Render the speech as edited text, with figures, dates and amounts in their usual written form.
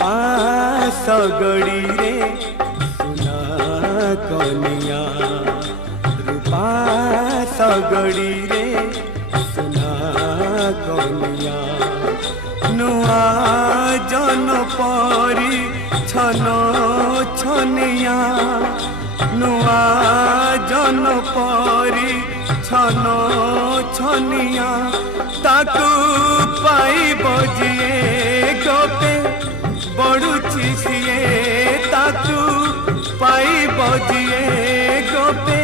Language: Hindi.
रूपा सगड़ी रे सुना कनिया रूपा सगड़ी रे सुना कनिया नुआ जन परी छन छनिया नुआ जन परी छन छनिया ताकू पाई बजिए गोपे बड़ुची सिए ताकू पाई बजिए गोपे